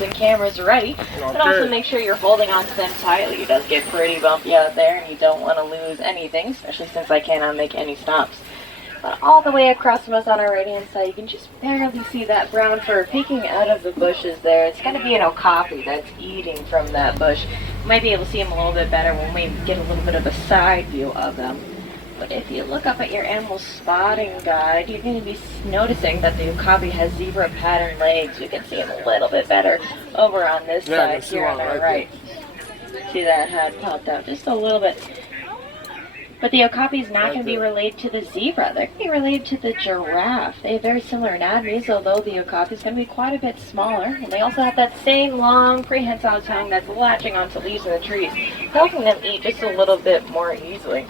phones and cameras ready. And also make sure you're holding onto them tightly. It does get pretty bumpy out there, and you don't want to lose anything, especially since I cannot make any stops. But all the way across from us on our right-hand side, you can just barely see that brown fur peeking out of the bushes there. It's going to be an okapi that's eating from that bush. You might be able to see them a little bit better when we get a little bit of a side view of them. But if you look up at your animal spotting guide, you're going to be noticing that the okapi has zebra pattern legs. You can see them a little bit better over on this side here on our right. See that head popped out just a little bit. But the okapi is not going to be related to the zebra. They're going to be related to the giraffe. They have very similar anatomies, although the okapi is going to be quite a bit smaller. And they also have that same long prehensile tongue that's latching onto leaves in the trees, helping them eat just a little bit more easily.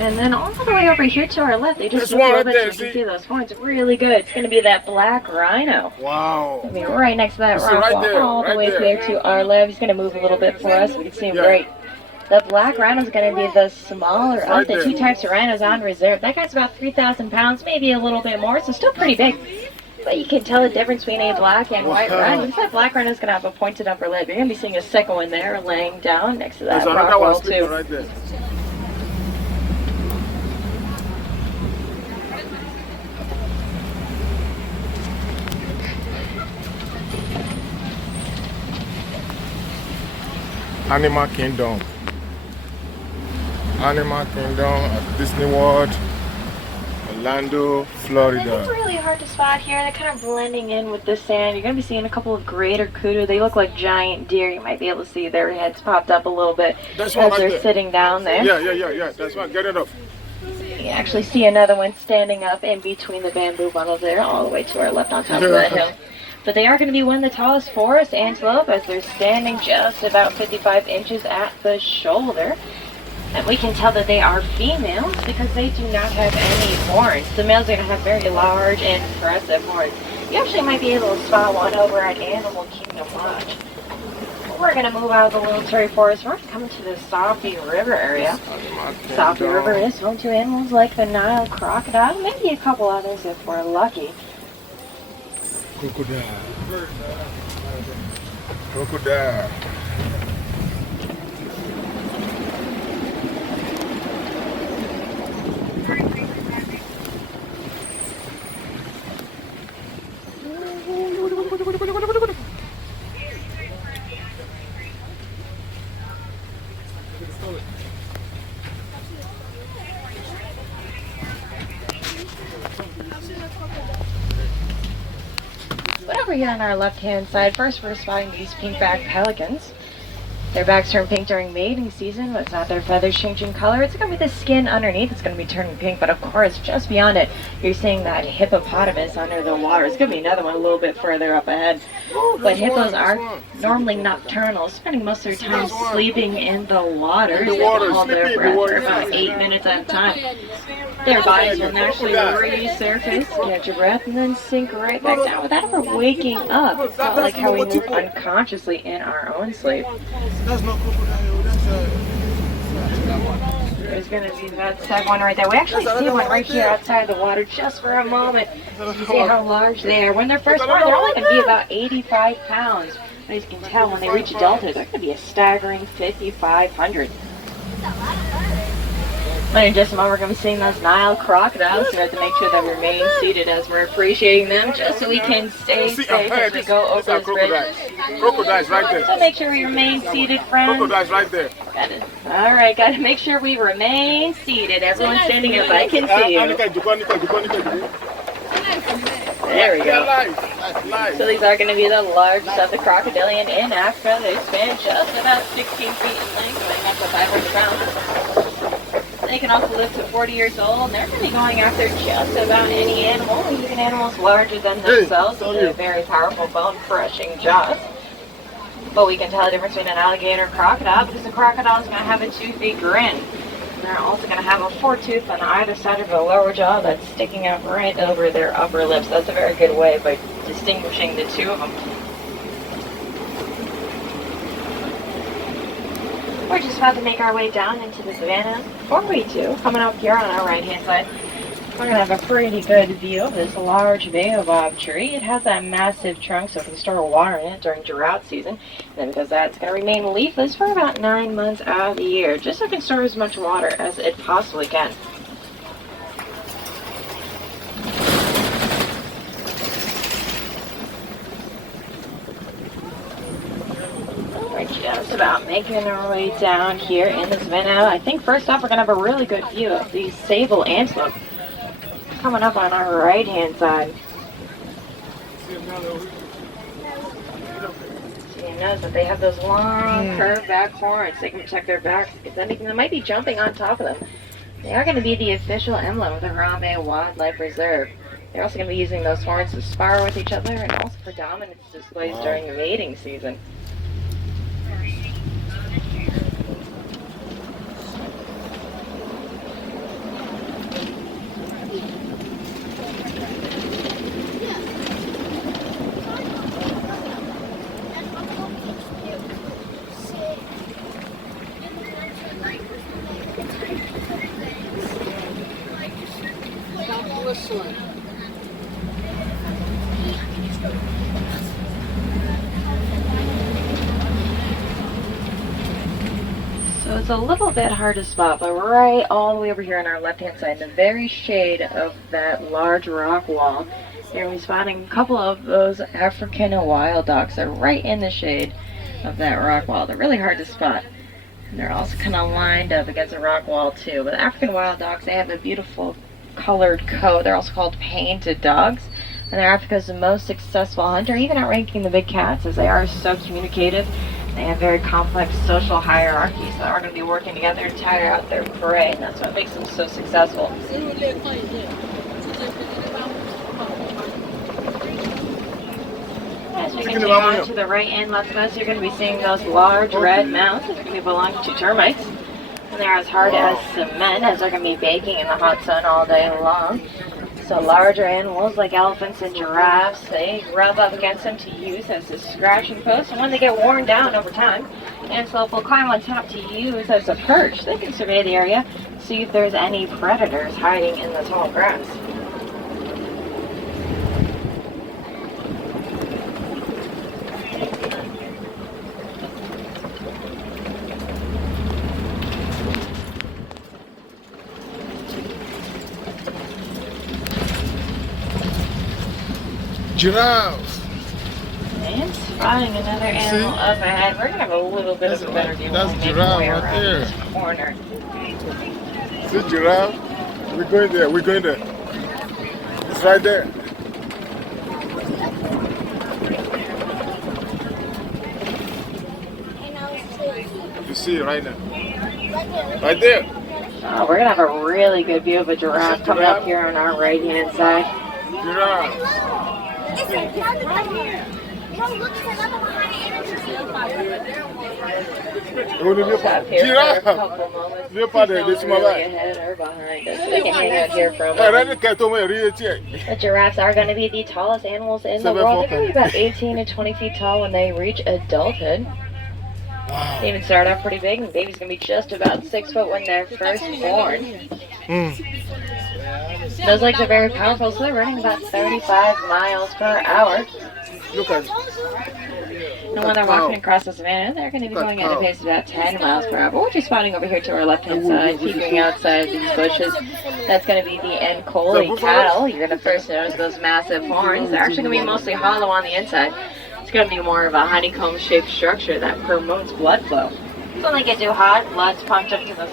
And then all the way over here to our left, they just look a little bit. You can see those horns really good. It's going to be that black rhino. Wow. It's going to be right next to that rock wall, all the way there to our left. He's going to move a little bit for us. We can see him great. The black rhino is going to be the smaller of the two types of rhinos on reserve. That guy's about 3,000 pounds, maybe a little bit more, so still pretty big. But you can tell the difference between a black and white rhino. That black rhino is going to have a pointed upper lip. You're going to be seeing a second one there laying down next to that rock wall too. Right there. Animal Kingdom. Animal Kingdom at Disney World, Orlando, Florida. It's really hard to spot here. They're kind of blending in with the sand. You're going to be seeing a couple of greater kudu. They look like giant deer. You might be able to see their heads popped up a little bit as they're sitting down there. Yeah. That's one. Get it up. You actually see another one standing up in between the bamboo bundles there, all the way to our left on top of that hill. But they are going to be one of the tallest forest antelope as they're standing just about 55 inches at the shoulder. And we can tell that they are females because they do not have any horns. The males are going to have very large and impressive horns. You actually might be able to spot one over at Animal Kingdom Lodge. We're going to move out of the Little Terry Forest. We're coming to the Safi River area. Safi River is home to animals like the Nile crocodile, maybe a couple others if we're lucky. Crocodile. But over here on our left-hand side, first we're spotting these pink-backed pelicans. Their backs turn pink during mating season, but it's not their feathers changing color. It's going to be the skin underneath. It's going to be turning pink, but of course, just beyond it, you're seeing that hippopotamus under the water. It's going to be another one a little bit further up ahead. But hippos are normally nocturnal, spending most of their time sleeping in the water. They can hold their breath for about 8 minutes at a time. Their bodies will naturally resurface, catch your breath, and then sink right back down without ever waking up. It's not like how we move unconsciously in our own sleep. That's not crocodile. There's going to be that second one right there. We actually see one right here outside the water just for a moment. You see how large they are. When they're first born, they're only going to be about 85 pounds. But as you can tell, when they reach adulthood, they're going to be a staggering 5,500. But in just a moment, we're going to be seeing those Nile crocodiles. So we have to make sure that we remain seated as we're appreciating them, just so we can stay safe as we go over this bridge. Crocodiles right there. So make sure we remain seated, friends. Crocodiles right there. Got it. All right, got to make sure we remain seated. Everyone standing up, I can see you. There we go. So these are going to be the largest of the crocodilian in Africa. They span just about 16 feet in length, weighing up to 500 pounds. They can also live to 40 years old, and they're going to be going after just about any animal, even animals larger than themselves, with very powerful bone-crushing jaws. But we can tell the difference between an alligator and a crocodile because the crocodile is going to have a toothy grin. And they're also going to have a foretooth on either side of the lower jaw that's sticking out right over their upper lips. That's a very good way by distinguishing the two of them. We're just about to make our way down into the savannah. Before we do, coming up here on our right-hand side, we're going to have a pretty good view of this large baobab tree. It has that massive trunk, so it can store water in it during drought season. And then because that's going to remain leafless for about 9 months out of the year, just so it can store as much water as it possibly can. We're just about making our way down here in the savannah. I think first off, we're going to have a really good view of these sable antelope coming up on our right-hand side. So you notice that they have those long, curved back horns. They can protect their backs against anything that might be jumping on top of them. They are going to be the official emblem of the Harambe Wildlife Reserve. They're also going to be using those horns to spar with each other and also for dominance displays during the mating season. So it's a little bit hard to spot, but right all the way over here on our left-hand side, in the very shade of that large rock wall, you're going to be spotting a couple of those African wild ducks. They're right in the shade of that rock wall. They're really hard to spot. And they're also kind of lined up against the rock wall too. But the African wild dogs, they have a beautiful colored coat. They're also called painted dogs. And they're Africa's most successful hunter, even outranking the big cats, as they are so communicative. They have very complex social hierarchies that are going to be working together to tire out their prey, and that's what makes them so successful. As we continue on to the right and left of us, you're going to be seeing those large red mounds. They're going to be belonging to termites. And they're as hard as cement, as they're going to be baking in the hot sun all day long. So larger animals like elephants and giraffes, they rub up against them to use as a scratching post. And when they get worn down over time, antelope will climb on top to use as a perch. They can survey the area, see if there's any predators hiding in the tall grass. Giraffe. And spotting another animal up ahead. We're going to have a little bit of a better view. That's giraffe right there. This corner. See giraffe? We're going there. We're going there. It's right there. You see it right now. Right there. Oh, we're going to have a really good view of a giraffe coming up here on our right-hand side. Giraffe. Giraffe. Ahead or behind us. So they can hang out here for a moment. The giraffes are going to be the tallest animals in the world. They're going to be about 18 to 20 feet tall when they reach adulthood. They even start off pretty big, and the baby's going to be just about 6 foot when they're first born. Those legs are very powerful, so they're running about 35 miles per hour. Look at it. And when they're walking across the savannah, they're going to be going at a pace of about 10 miles per hour. But what you're spotting over here to our left-hand side, peeking outside these bushes, that's going to be the Ankole cattle. You're going to first notice those massive horns. They're actually going to be mostly hollow on the inside. It's going to be more of a honeycomb-shaped structure that promotes blood flow. So when they get too hot, blood's pumped up to the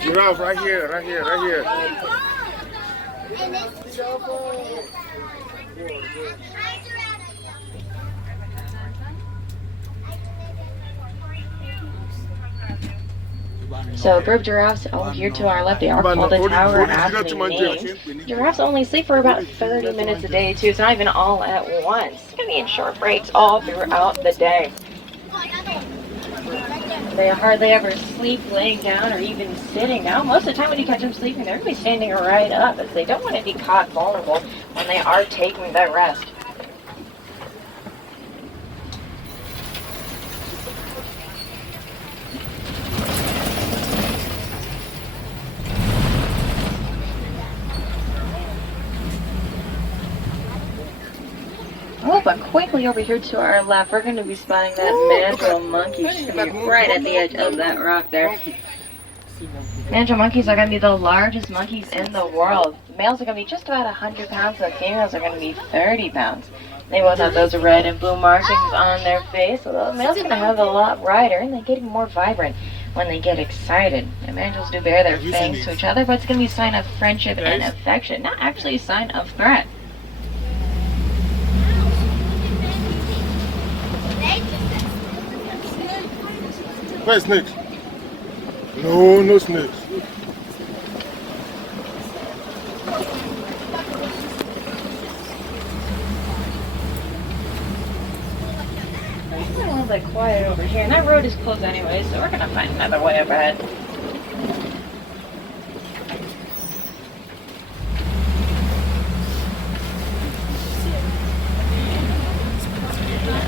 Giraffe right here, right here, right here. So group giraffes over here to our left, they are called the tower aptly named. Giraffes only sleep for about 30 minutes a day too. It's not even all at once. It's going to be in short breaks all throughout the day. They hardly ever sleep laying down or even sitting down. Most of the time when you catch them sleeping, they're going to be standing right up as they don't want to be caught vulnerable when they are taking their rest. Oh, but quickly over here to our left, we're going to be spotting that mandrill monkey. She's going to be right at the edge of that rock there. Mandrill monkeys are going to be the largest monkeys in the world. The males are going to be just about 100 pounds, the females are going to be 30 pounds. They both have those red and blue markings on their face, so the males are going to have a lot brighter and they're getting more vibrant when they get excited. The mandrills do bare their fangs to each other, but it's going to be a sign of friendship and affection, not actually a sign of threat. Where's snakes? No, no snakes. It's a little bit quiet over here, and that road is closed anyway, so we're gonna find another way up ahead.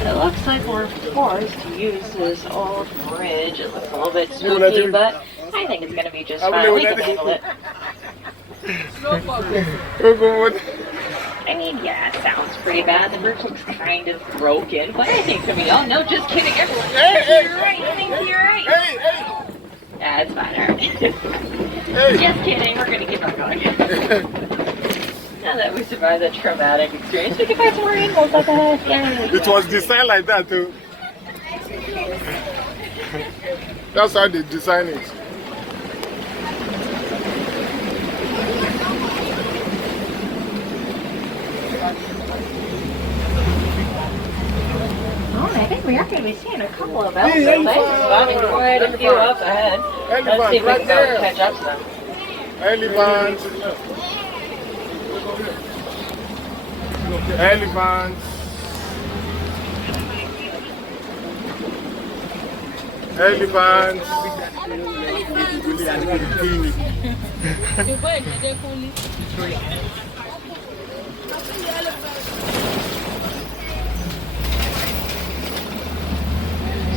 It looks like we're forced to use this old bridge. It looks a little bit spooky, but I think it's gonna be just fine. We can handle it. I mean, yeah, it sounds pretty bad. The bridge looks kind of broken, but I think it's gonna be. Oh no, just kidding, everyone. You're right. I think you're right. Yeah, it's fine. Alright. Just kidding. We're gonna keep on going. Now that we survived that traumatic experience, we can find some more animals up ahead. Yeah. It was designed like that too. That's how they design it. Oh, I think we are going to be seeing a couple of elephants. Spotting quite a few up ahead. Let's see if we can go and catch up to them. Elephants. Elephants. Elephants.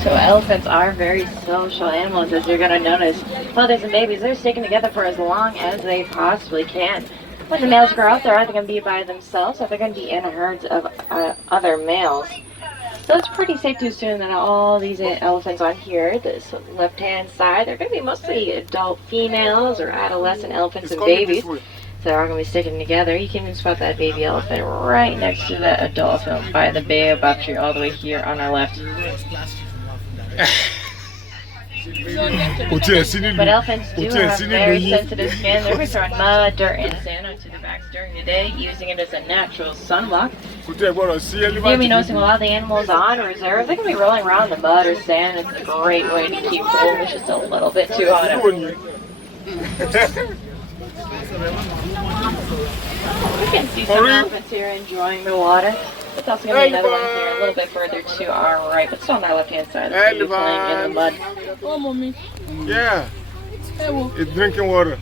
So elephants are very social animals, as you're going to notice. Mothers and babies, they're sticking together for as long as they possibly can. When the males grow up, they're either going to be by themselves or they're going to be in herds of other males. So it's pretty safe to assume that all these elephants on here, this left-hand side, they're going to be mostly adult females or adolescent elephants and babies. So they're all going to be sticking together. You can even spot that baby elephant right next to the adult elephant by the baobab tree all the way here on our left. But elephants do have very sensitive skin. They're throwing mud, dirt, and sand onto their backs during the day, using it as a natural sunblock. You'll be noticing a lot of the animals on reserve. They can be rolling around in the mud or sand. It's a great way to keep cool. It's just a little bit too hot. We can see some elephants here enjoying the water. There's also going to be another one here a little bit further to our right, but still on our left-hand side. It's going to be playing in the mud. Oh, mommy. Yeah, it's drinking water.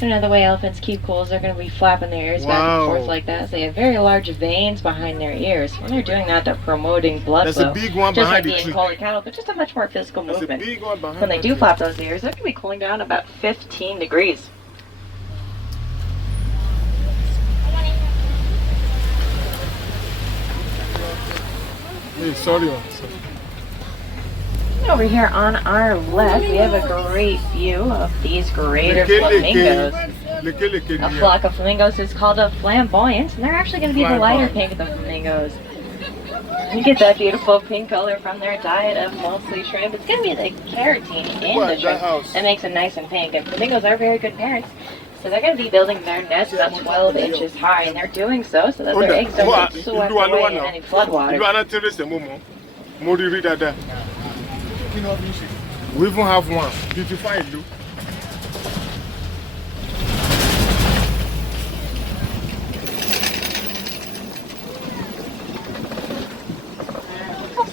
Another way elephants keep cool is they're going to be flapping their ears back and forth like that. So they have very large veins behind their ears. When they're doing that, they're promoting blood flow. There's a big one just behind like the tree. collie cattle, but just a much more physical movement. There's a big one behind When they do flap those ears, they're going to be cooling down about 15 degrees. Hey, sorry. Over here on our left, we have a great view of these greater flamingos. A flock of flamingos is called a flamboyant, and they're actually going to be the lighter pink of the flamingos. You get that beautiful pink color from their diet of mostly shrimp. It's going to be the carotene in the shrimp that makes them nice and pink. And flamingos are very good parents, so they're going to be building their nest about 12 inches high, and they're doing so that their eggs don't get swept away in any floodwater. We even have one. Did you find it?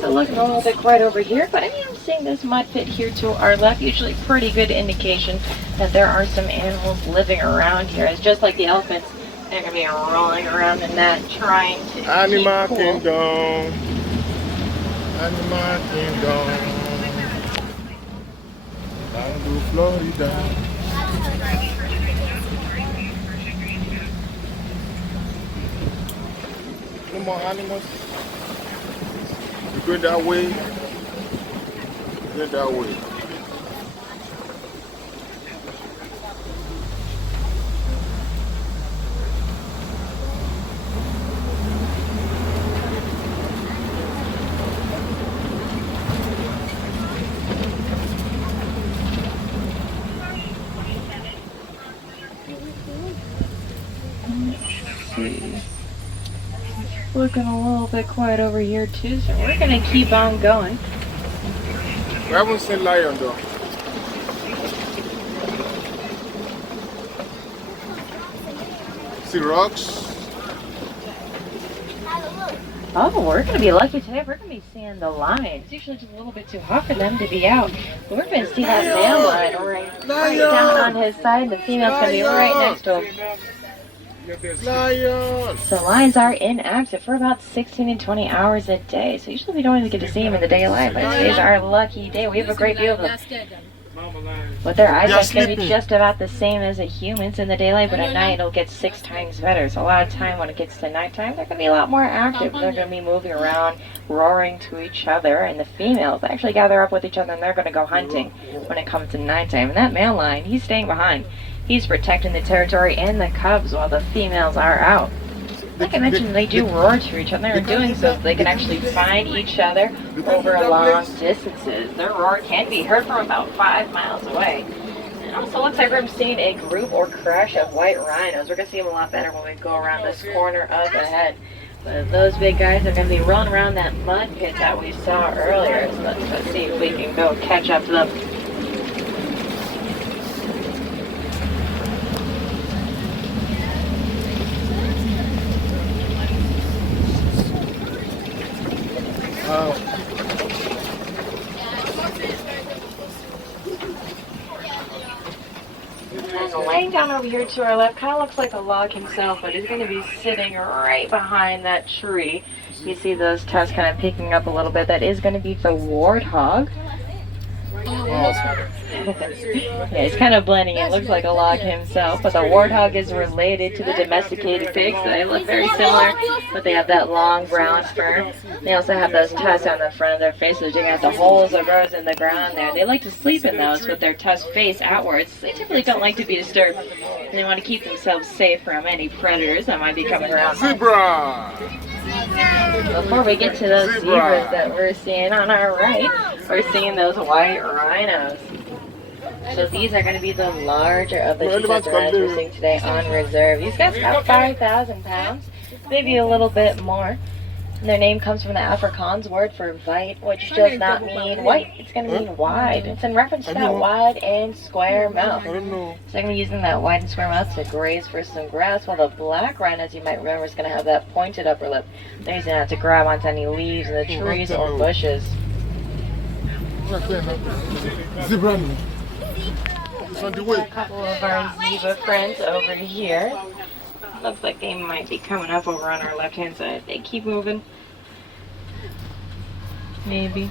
So looking a little bit quiet over here, but I am seeing this mud pit here to our left. Usually pretty good indication that there are some animals living around here. It's just like the elephants. They're going to be rolling around the net trying to Animal keep cool. Kingdom. Animal Kingdom. Down to Florida. No more animals. We're going that way. We're going that way. Looking a little bit quiet over here too, so we're gonna keep on going. We haven't seen lion though. See rocks? Oh, we're gonna be lucky today. We're gonna be seeing the lion. It's usually just a little bit too hot for them to be out, but we're gonna see that male lion right down on his side. The female's gonna be right next to him. Lion! So lions are inactive for about 16 to 20 hours a day. So usually we don't even get to see them in the daylight, but today's our lucky day. We have a great view of them. With their eyesight, going to be just about the same as a human's in the daylight, but at night it'll get 6 times better. So a lot of time when it gets to nighttime, they're going to be a lot more active. They're going to be moving around, roaring to each other, and the females actually gather up with each other and they're going to go hunting when it comes to nighttime. And that male lion, he's staying behind. He's protecting the territory and the cubs while the females are out. Like I mentioned, they do roar to each other, and doing so they can actually find each other over long distances. Their roar can be heard from about 5 miles away. And it also looks like we're seeing a group or crash of white rhinos. We're going to see them a lot better when we go around this corner up ahead. But those big guys are going to be rolling around that mud pit that we saw earlier. So let's see if we can go catch up to them. Laying down over here to our left kind of looks like a log himself, but he's going to be sitting right behind that tree. You see those tusks kind of peeking up a little bit. That is going to be the warthog. Yeah, he's kind of blending in. Looks like a log himself, but the warthog is related to the domesticated pigs. So they look very similar, but they have that long brown fur. They also have those tusks on the front of their faces. They got the holes of rows in the ground there. They like to sleep in those with their tusks face outwards. They typically don't like to be disturbed. They want to keep themselves safe from any predators that might be coming around. Zebra! Before we get to those zebras that we're seeing on our right, we're seeing those white rhinos. So these are going to be the larger of the two sets of rhinos we're seeing today on reserve. These guys about 5,000 pounds, maybe a little bit more. And their name comes from the Afrikaans word for white, which does not mean white. It's going to mean wide. It's in reference to that wide and square mouth. So they're going to be using that wide and square mouth to graze for some grass, while the black rhino, as you might remember, is going to have that pointed upper lip. They're using that to grab onto any leaves in the trees or bushes. Zebra. A couple of our zebra friends over here. Looks like they might be coming up over on our left-hand side. They keep moving. Maybe.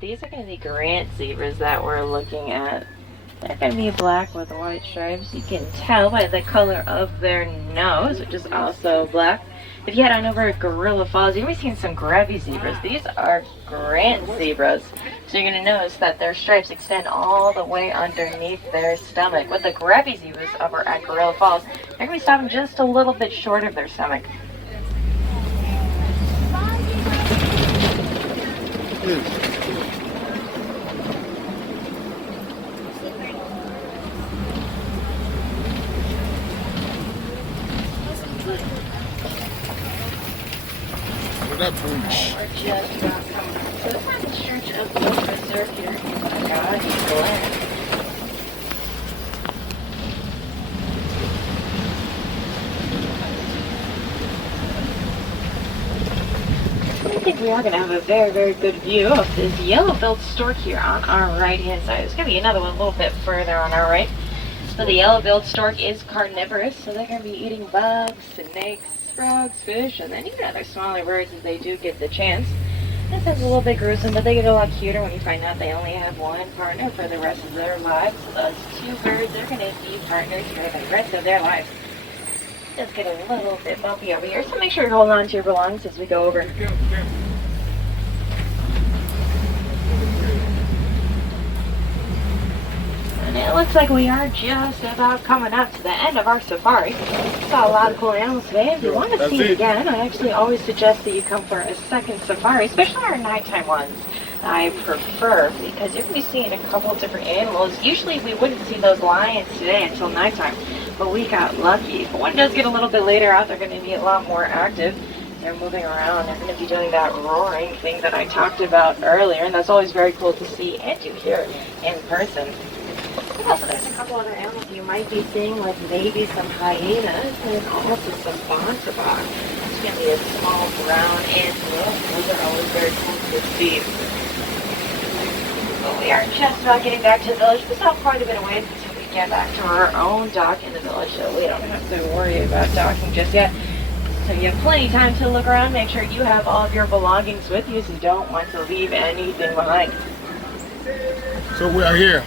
These are going to be Grant zebras that we're looking at. They're going to be black with white stripes. You can tell by the color of their nose, which is also black. If you head on over at Gorilla Falls, you're going to be seeing some grubby zebras. These are Grant zebras. So you're going to notice that their stripes extend all the way underneath their stomach. With the grubby zebras over at Gorilla Falls, they're going to be stopping just a little bit short of their stomach. That bridge. We're just about coming up to the final stretch of the reserve here. Oh my God, he's glad. are going to have a very, very good view of this yellow-billed stork here on our right-hand side. There's going to be another one a little bit further on our right. So the yellow-billed stork is carnivorous, so they're going to be eating bugs, snakes, frogs, fish, and then even other smaller birds as they do get the chance. This is a little bit gruesome, but they get a lot cuter when you find out they only have one partner for the rest of their lives. So those two birds are going to be partners for the rest of their lives. Just get a little bit bumpy over here, so make sure you hold on to your belongings as we go over. And it looks like we are just about coming up to the end of our safari. Saw a lot of cool animals today. If you want to see it again, I actually always suggest that you come for a second safari, especially our nighttime ones. I prefer because you're going to be seeing a couple of different animals. Usually we wouldn't see those lions today until nighttime, but we got lucky. But when it does get a little bit later out, they're going to be a lot more active. They're moving around. They're going to be doing that roaring thing that I talked about earlier, and that's always very cool to see and to hear in person. Also, there's a couple other animals you might be seeing, like maybe some hyenas and also some bontaboc. It's going to be a small brown antelope. Those are always very cool to see. But we are just about getting back to the village. We still have quite a bit of ways until we get back to our own dock in the village, so we don't have to worry about docking just yet. So you have plenty of time to look around. Make sure you have all of your belongings with you, so you don't want to leave anything behind. So we are here.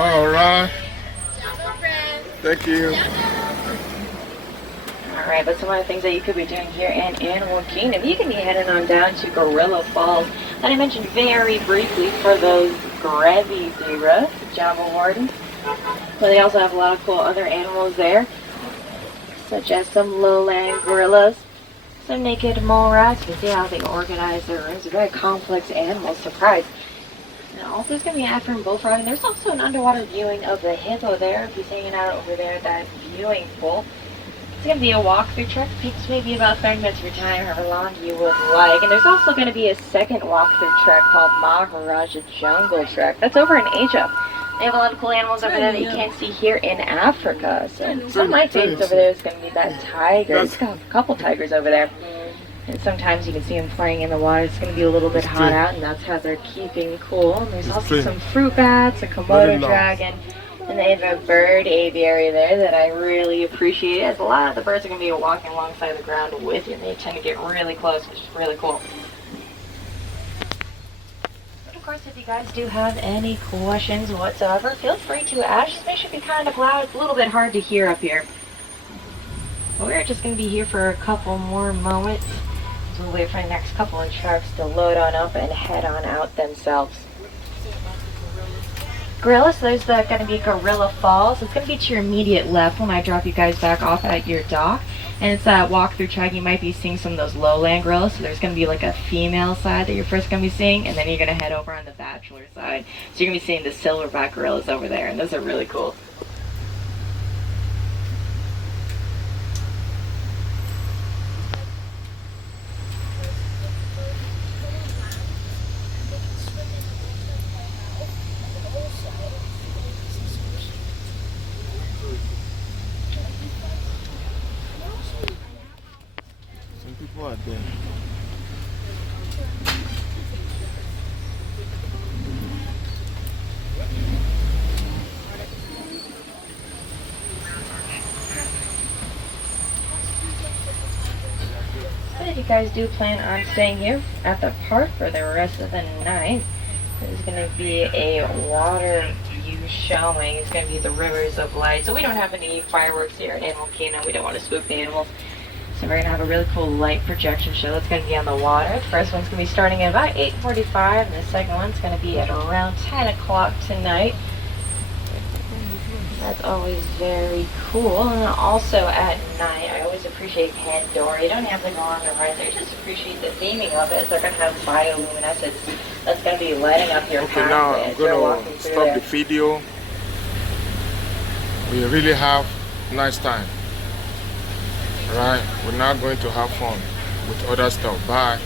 All right. Thank you. Alright, but some of the things that you could be doing here in Animal Kingdom, you can be heading on down to Gorilla Falls that I mentioned very briefly for those Grevy zebras, Java Wardens. So they also have a lot of cool other animals there, such as some lowland gorillas, some naked mole rats. You can see how they organize their rooms. They're very complex animals, surprise. And also there's going to be African bullfrog, and there's also an underwater viewing of the hippo there. If he's hanging out over there at that viewing pool. It's going to be a walkthrough trek. It takes maybe about 30 minutes of your time, however long you would like. And there's also going to be a second walkthrough trek called Maharaja Jungle Trek. That's over in Asia. They have a lot of cool animals over there that you can't see here in Africa. So some of my favorites over there is going to be that tiger. It's got a couple tigers over there. And sometimes you can see them playing in the water. It's going to be a little bit hot out, and that's how they're keeping cool. And there's also some fruit bats, a Komodo dragon, and they have a bird aviary there that I really appreciate. As a lot of the birds are going to be walking alongside the ground with you, and they tend to get really close, which is really cool. But of course, if you guys do have any questions whatsoever, feel free to ask. Just make sure you be kind of loud. It's a little bit hard to hear up here. But we're just going to be here for a couple more moments. We'll wait for the next couple of trucks to load on up and head on out themselves. Gorilla, so there's going to be Gorilla Falls. It's going to be to your immediate left when I drop you guys back off at your dock. And it's that walkthrough track. You might be seeing some of those lowland gorillas. So there's going to be like a female side that you're first going to be seeing. And then you're going to head over on the bachelor side. So you're going to be seeing the silverback gorillas over there. And those are really cool. What then? But if you guys do plan on staying here at the park for the rest of the night, there's going to be a water view showing. It's going to be the Rivers of Light. So we don't have any fireworks here at Animal Kingdom. We don't want to spook the animals. So we're going to have a really cool light projection show that's going to be on the water. The first one's going to be starting at about 8:45, and the second one's going to be at around 10 o'clock tonight. That's always very cool. And also at night, I always appreciate Pandora. You don't have to go on the ride there. Just appreciate the theming of it. They're going to have bioluminescence that's going to be lighting up your pathway. Okay, now I'm going to stop the video. We really have a nice time. Right? We're not going to have fun with other stuff. Bye.